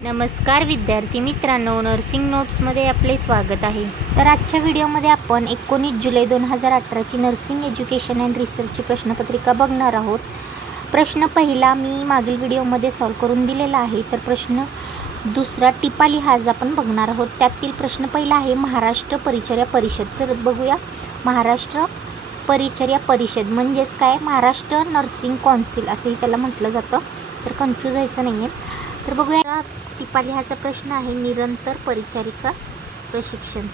नमस्कार विद्यार्थी मित्रांनो, नर्सिंग नोट्समध्ये आपले स्वागत आहे। तर आजच्या व्हिडिओमध्ये आपण 19 जुलै 2018ची नर्सिंग एज्युकेशन अँड रिसर्चची प्रश्नपत्रिका बघणार आहोत। प्रश्न पहिला मी मागील व्हिडिओमध्ये सॉल्व करून दिलेला आहे। तर प्रश्न दुसरा टिपा लिहा आज आपण बघणार आहोत। त्यातील प्रश्न पहिला आहे महाराष्ट्र परिचर्या परिषद। तर बघूया, महाराष्ट्र परिचर्या परिषद म्हणजेच काय? महाराष्ट्र नर्सिंग कौन्सिल असेही त्याला म्हटलं जातं, तर कन्फ्यूज व्हायचं नाही आहे। तर बघूया, टिपा लिहायचा प्रश्न आहे निरंतर परिचारिका प्रशिक्षण।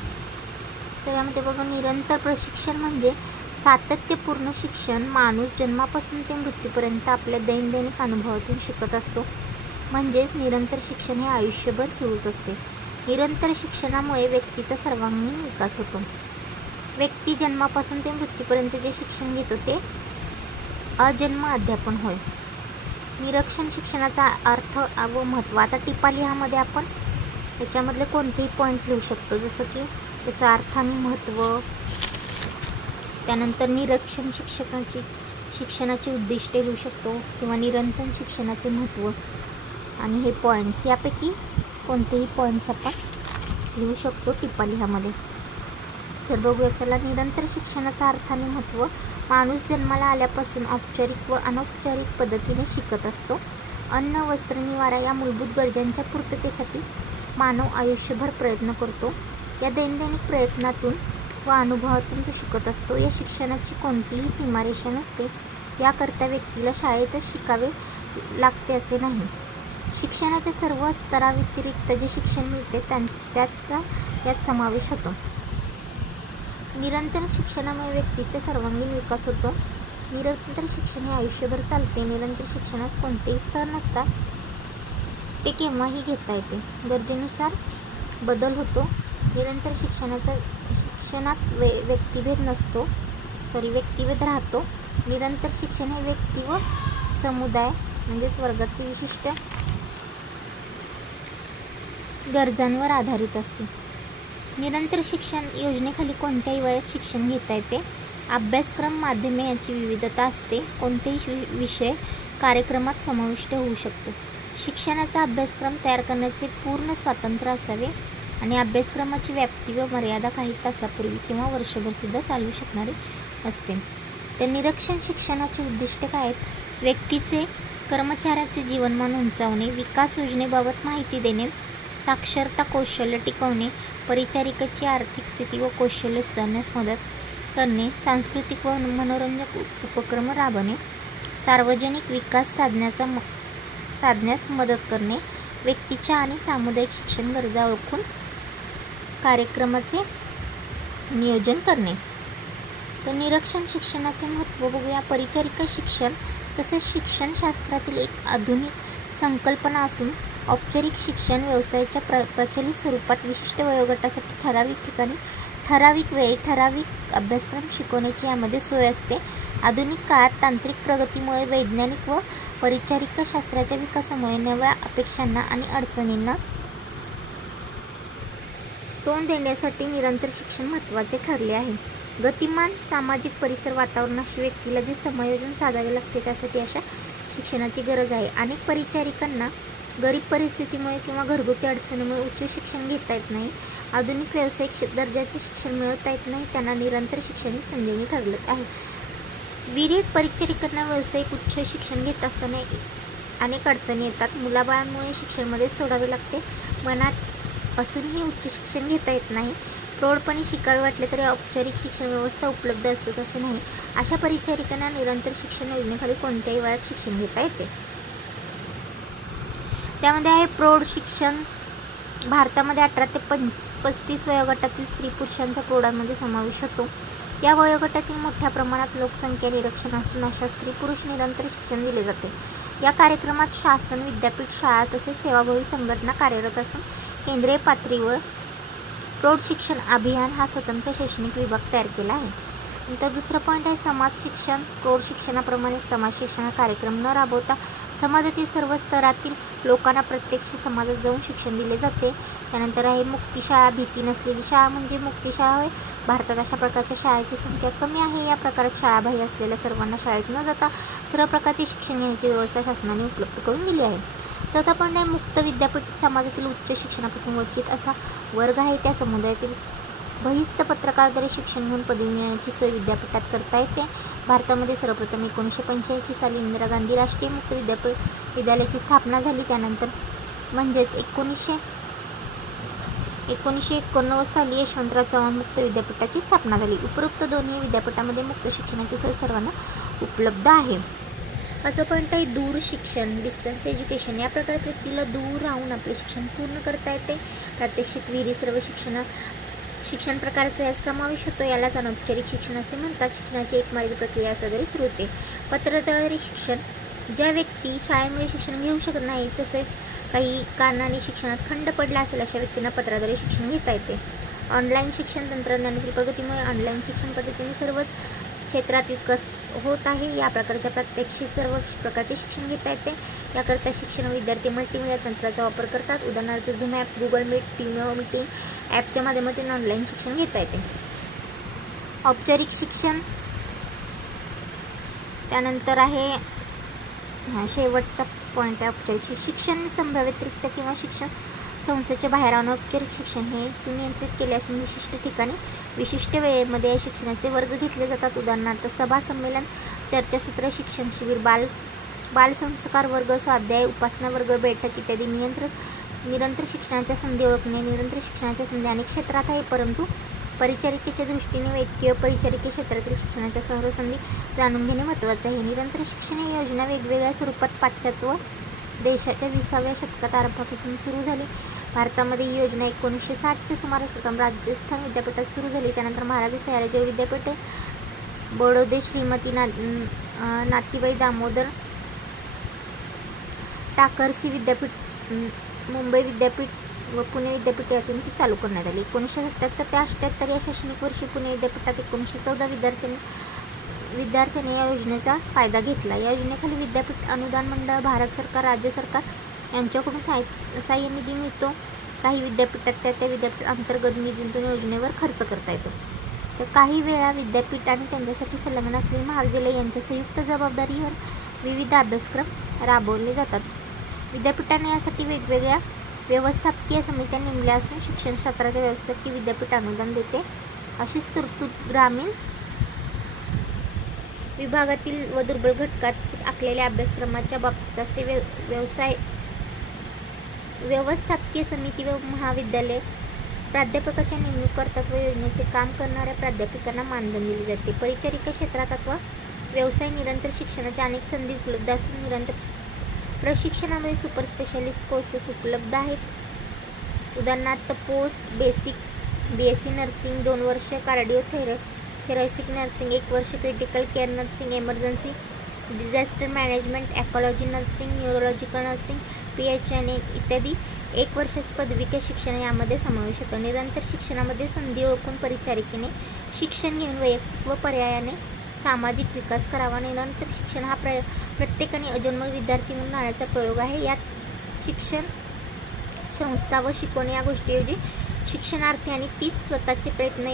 तर यामध्ये बघा, निरंतर प्रशिक्षण म्हणजे सातत्यपूर्ण शिक्षण। माणूस जन्मापासून ते मृत्यूपर्यंत आपल्या दैनंदिन अनुभवातून शिकत असतो, म्हणजेच निरंतर शिक्षण हे आयुष्यभर सुरूच असते। निरंतर शिक्षणामुळे व्यक्तीचा सर्वांगीण विकास होतो। व्यक्ती जन्मापासून ते मृत्यूपर्यंत जे शिक्षण घेतो ते अजन्म अध्यापन होय। निरीक्षण शिक्षणाचा अर्थ व महत्त्व। आता टिपा लिहामध्ये आपण त्याच्यामधले कोणतेही पॉईंट लिहू शकतो, जसं की त्याचा अर्थ आणि महत्त्व, त्यानंतर निरीक्षण शिक्षणाची उद्दिष्टे लिहू शकतो किंवा निरंतर शिक्षणाचे महत्त्व आणि हे पॉईंट्स, यापैकी कोणतेही पॉईंट्स आपण लिहू शकतो टिपा लिहामध्ये। तर बघूया, चला। निरंतर शिक्षणाचा अर्थ आणि महत्त्व। माणूस जन्माला आल्यापासून औपचारिक व अनौपचारिक पद्धतीने शिकत असतो। अन्न, वस्त्र, निवारा या मूलभूत गरजांच्या पूर्ततेसाठी मानव आयुष्यभर प्रयत्न करतो। या दैनंदिन प्रयत्नातून व अनुभवातून तो शिकत असतो। या शिक्षणाची कोणतीही सीमारेषा नसते। याकरता व्यक्तीला शाळेतच शिकावे लागते असे नाही। शिक्षणाच्या सर्व स्तराव्यतिरिक्त जे शिक्षण मिळते त्याचा यात समावेश होतो। निरंतर शिक्षणामुळे व्यक्तीचा सर्वांगीण विकास होतो। निरंतर शिक्षण हे आयुष्यभर चालते। निरंतर शिक्षणास कोणतेही स्तर नसतात, ते केव्हाही घेता येते। गरजेनुसार बदल होतो। निरंतर शिक्षणात व्यक्तिभेद राहतो। निरंतर शिक्षण हे व्यक्ती व समुदाय म्हणजेच वर्गाचे विशिष्ट गरजांवर आधारित असते। निरंतर शिक्षण योजनेखाली कोणत्याही वयात शिक्षण घेता येते। अभ्यासक्रम, माध्यमे याची विविधता असते। कोणतेही विषय कार्यक्रमात समाविष्ट होऊ शकतो। शिक्षणाचा अभ्यासक्रम तयार करण्याचे पूर्ण स्वातंत्र्य असावे आणि अभ्यासक्रमाची व्याप्ती व मर्यादा काही तासापूर्वी किंवा वर्षभरसुद्धा चालू शकणारी असते। तर निरीक्षण शिक्षणाचे उद्दिष्ट काय आहेत? व्यक्तीचे, कर्मचाऱ्याचे जीवनमान उंचावणे, विकास योजनेबाबत माहिती देणे, साक्षरता कौशल्य टिकवणे, परिचारिकेची आर्थिक स्थिती व कौशल्य सुधारण्यास मदत करणे, सांस्कृतिक व मनोरंजक उपक्रम राबवणे, सार्वजनिक विकास साधण्यास मदत करणे, व्यक्तीच्या आणि सामुदायिक शिक्षण गरजा ओळखून कार्यक्रमाचे नियोजन करणे। तर निरीक्षण शिक्षणाचे महत्त्व बघूया। परिचारिका शिक्षण तसेच शिक्षणशास्त्रातील एक आधुनिक संकल्पना असून औपचारिक शिक्षण व्यवसायाच्या प्रचलित स्वरूपात विशिष्ट वयोगटासाठी ठराविक ठिकाणी, ठराविक वेळी, ठराविक अभ्यासक्रम शिकवण्याची यामध्ये सोय असते। आधुनिक काळात तांत्रिक प्रगतीमुळे, वैज्ञानिक व परिचारिका शास्त्राच्या विकासामुळे नव्या अपेक्षांना आणि अडचणींना तोंड देण्यासाठी निरंतर शिक्षण महत्त्वाचे ठरले आहे। गतिमान सामाजिक परिसर वातावरणाशी व्यक्तीला जे समायोजन साधावे लागते त्यासाठी अशा शिक्षणाची गरज आहे। अनेक परिचारिकांना गरीब परिस्थितीमुळे किंवा घरगुती अडचणीमुळे उच्च शिक्षण घेता येत नाही। आधुनिक व्यावसायिक दर्जाचे शिक्षण मिळवता येत नाही, त्यांना निरंतर शिक्षण ही संजीवनी ठरले आहे। विरहित परिचारिकांना व्यावसायिक उच्च शिक्षण घेत असताना अनेक अडचणी येतात। मुलाबाळांमुळे शिक्षणामध्ये सोडावे लागते। मनात असूनही उच्च शिक्षण घेता येत नाही। प्रौढपणी शिकावे वाटले तरी औपचारिक शिक्षण व्यवस्था उपलब्ध असतेच असे नाही। अशा परिचारिकांना निरंतर शिक्षण योजनेखाली कोणत्याही वयात शिक्षण घेता येते। त्यामध्ये आहे प्रौढ शिक्षण। भारतामध्ये 18 ते 35 वयोगटातील स्त्री पुरुषांचा प्रौढांमध्ये समावेश होतो। या वयोगटातील मोठ्या प्रमाणात लोकसंख्या निरीक्षण असून अशा स्त्री पुरुष निरंतर शिक्षण दिले जाते। या कार्यक्रमात शासन, विद्यापीठ, शाळा तसेच सेवाभावी संघटना कार्यरत असून केंद्रीय पातळीवर प्रौढ शिक्षण अभियान हा स्वतंत्र शैक्षणिक विभाग तयार केला आहे। नंतर दुसरा पॉईंट आहे समाज शिक्षण। प्रौढ शिक्षणाप्रमाणे समाज शिक्षण कार्यक्रम न राबवता समाजातील सर्व स्तरातील लोकांना प्रत्यक्ष समाजात जाऊन शिक्षण दिले जाते। त्यानंतर आहे मुक्ती शाळा। भीती नसलेली शाळा म्हणजे मुक्ती शाळा होय। भारतात अशा प्रकारच्या शाळेची संख्या कमी आहे। या प्रकारात शाळाबाह्य असलेल्या सर्वांना शाळेत न जाता सर्व प्रकारचे शिक्षण घेण्याची व्यवस्था शासनाने उपलब्ध करून दिली आहे। चौथा पॉईंट आहे मुक्त विद्यापीठ. समाजातील उच्च शिक्षणापासून वंचित असा वर्ग आहे त्या समुदायातील बहिस्त पत्रकाराद्वारे शिक्षण घेऊन पदवी मिळवण्याची सोय विद्यापीठात करता येते. भारतामध्ये सर्वप्रथम 1985 साली इंदिरा गांधी राष्ट्रीय मुक्त विद्यालयाची स्थापना झाली. त्यानंतर म्हणजेच 1989 साली यशवंतराव चव्हाण मुक्त विद्यापीठाची स्थापना झाली. उपरोक्त दोन्ही विद्यापीठामध्ये मुक्त शिक्षणाची सोय सर्वांना उपलब्ध आहे. असं पॉईंट आहे दूर शिक्षण, डिस्टन्स एज्युकेशन. या प्रकारात व्यक्तीला दूर राहून आपले शिक्षण पूर्ण करता येते. प्रात्यक्षिक, विहिरी सर्व शिक्षण प्रकारचा यात समावेश होतो. यालाच अनौपचारिक शिक्षण असे म्हणतात. शिक्षणाची एक मार्गी प्रक्रिया असाद्वारे सुरू होते. पत्राद्वारे शिक्षण. ज्या व्यक्ती शाळेमध्ये शिक्षण घेऊ शकत नाही तसेच काही कारणाने शिक्षणात खंड पडला असेल अशा व्यक्तींना पत्राद्वारे शिक्षण घेता येते. ऑनलाईन शिक्षण. तंत्रज्ञानातील प्रगतीमुळे ऑनलाईन शिक्षण पद्धतीने सर्वच क्षेत्रात विकास होत आहे. या प्रकारच्या प्रात्यक्षिक सर्व प्रकारचे शिक्षण घेता येते. याकरिता शिक्षण विद्यार्थी मल्टीमीडिया तंत्राचा वापर करतात. उदाहरणार्थ Zoom app, Google Meet, meeting ॲपच्या माध्यमातून ऑनलाईन शिक्षण घेता येते. औपचारिक शिक्षण. त्यानंतर आहे शेवटचा पॉईंट आहे औपचारिक शिक्षण. संभाव्यतिरिक्त किंवा शिक्षण संस्थेच्या बाहेर अनौपचारिक शिक्षण हे सुनियंत्रित केले असून विशिष्ट ठिकाणी विशिष्ट वेळेमध्ये या शिक्षणाचे वर्ग घेतले जातात. उदाहरणार्थ सभा, संमेलन, चर्चासत्र, शिक्षण शिबिर, बालसंस्कार वर्ग, स्वाध्याय, उपासना वर्ग, बैठक इत्यादी. निरंतर शिक्षणाच्या संधी ओळखणे. निरंतर शिक्षणाच्या संधी अनेक क्षेत्रात आहे, परंतु परिचारिकेच्या दृष्टीने वैद्यकीय परिचारिके क्षेत्रातील शिक्षणाच्या सर्व संधी जाणून घेणे महत्त्वाचे आहे. निरंतर शिक्षण ही योजना वेगवेगळ्या स्वरूपात पाश्चात्य देशाच्या 20व्या शतकात आरंभापासून सुरू झाली. भारतामध्ये ही योजना 1960च्या सुमारास प्रथम राजस्थान विद्यापीठात सुरू झाली. त्यानंतर महाराजा सयाजीराव विद्यापीठ, बडोदे श्रीमती नाथीबाई दामोदर टाकरसी विद्यापीठ, मुंबई विद्यापीठ व पुणे विद्यापीठ यातून ती चालू करण्यात आली. 1977 ते 78 या शैक्षणिक वर्षी पुणे विद्यापीठात 1914 विद्यार्थ्यांनी या योजनेचा फायदा घेतला. या योजनेखाली विद्यापीठ अनुदान मंडळ, भारत सरकार, राज्य सरकार यांच्याकडून सहाय्य निधी मिळतो. काही विद्यापीठात त्या विद्यापीठ अंतर्गत निधीतून योजनेवर खर्च करता येतो. तर काही वेळा विद्यापीठ आणि त्यांच्यासाठी संलग्न असलेली महाविद्यालय यांच्या संयुक्त जबाबदारीवर विविध अभ्यासक्रम राबवले जातात. विद्यापीठाने यासाठी वेगवेगळ्या व्यवस्थापकीय समित्या नेमल्या असून शिक्षण क्षेत्राच्या व्यवस्थापकीय विद्यापीठ अनुदान देते. अशीच तरतूद ग्रामीण विभागातील व दुर्बल घटकात आखलेल्या अभ्यासक्रमाच्या बाबतीत असते. व्यवस्थापकीय समिती व महाविद्यालय प्राध्यापकाच्या नेमणूक करतात व योजनेचे काम करणाऱ्या प्राध्यापकांना मानधन दिले जाते. परिचारिका क्षेत्रात अथवा व्यवसाय निरंतर शिक्षणाच्या अनेक संधी उपलब्ध असून निरंतर प्रशिक्षणामध्ये सुपर स्पेशालिस्ट कोर्सेस उपलब्ध आहेत. उदाहरणार्थ पोस्ट बेसिक BSc नर्सिंग 2 वर्ष, कार्डिओ थेरॅसिक नर्सिंग 1 वर्ष, critical care nursing, emergency disaster management, oncology nursing, neurological nursing, PHN इत्यादी 1 वर्षाचे पदविका शिक्षण यामध्ये समावेश होतो. निरंतर शिक्षणामध्ये संधी ओळखून परिचारिकेने शिक्षण घेऊन वैयक्तिक व पर्यायाने सामाजिक विकास करावा. निरंतर शिक्षण हा प्रत्येकाने अजन्म विद्यार्थी म्हणून राहण्याचा प्रयोग आहे. यात शिक्षण संस्था व शिकवणे या गोष्टीऐवजी शिक्षणार्थी आणि तीच स्वतःचे प्रयत्न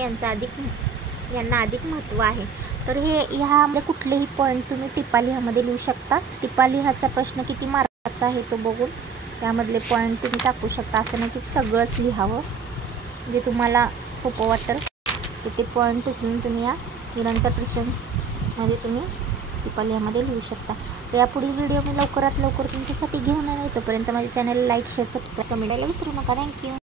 यांना अधिक महत्त्व आहे. तर ह्यामध्ये कुठलेही पॉईंट तुम्ही टिपालिहामध्ये लिहू शकता. टिपालिहाचा प्रश्न किती मार्काचा आहे तो बघून त्यामधले पॉईंट तुम्ही टाकू शकता. असं नाही की सगळंच लिहावं, जे तुम्हाला सोपं वाटेल ते पॉईंट उचलून तुम्ही या निरंतर प्रश्नमध्ये तुम्ही टिपालिहामध्ये लिहू शकता. तर या पुढील व्हिडिओ मी लवकरात लवकर तुमच्यासाठी घेऊन येणार. तोपर्यंत माझ्या चॅनलला लाईक, शेअर, सबस्क्राईब, कमेंट करायला विसरू नका. थँक्यू.